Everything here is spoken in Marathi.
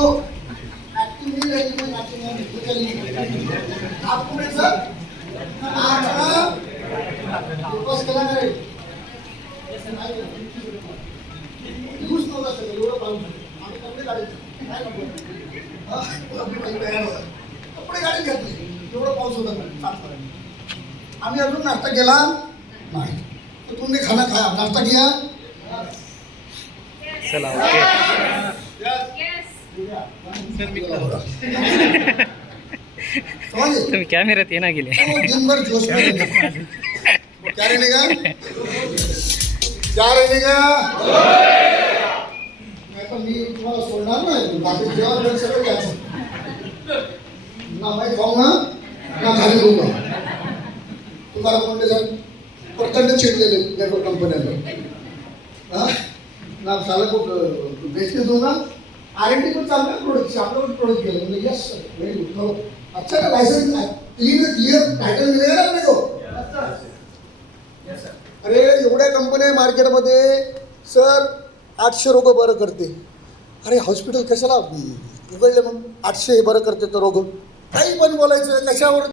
तो एक्टिंग नहीं रहेगी, मैं एक्टिंग नहीं चलेगी। आपको मैं सर आज फोकस केला करे यूज नव्हता सर एवढं पाऊस आम्ही कपडे काढायचे काय कपडे गाडी घेतली एवढं पाऊस होता आम्ही अजून नाश्ता केला नाही तो तुमने खाना खाया नाश्ता किया चला ओके तुम्ही कॅमेऱ्यात येणार गेले दिन भर जोश में क्या रहेगा मैं तो मी तुम्हाला सोडणार नाही बाकी जेवण सगळं घ्यायचं ना मैं खाऊंगा ना खाली दूंगा तुम्हाला कोणते सर प्रचंड चिडलेले नेटवर्क कंपन्यांवर हाँ ना साला को बेचने दूंगा R&D पण चालू आहे प्रोडक्ट आपल्यावर प्रोडक्ट केलं म्हणजे यस सर व्हेरी गुड अच्छा ना लाइसेंस क्लियर टाइटल मिळेल ना आपल्याला अरे एवढ्या कंपन्या मार्केटमध्ये सर 800 रोग बरं करते अरे हॉस्पिटल कशाला उघडले मग 800 हे बरं करते तर रोग काही पण बोलायचं कशावर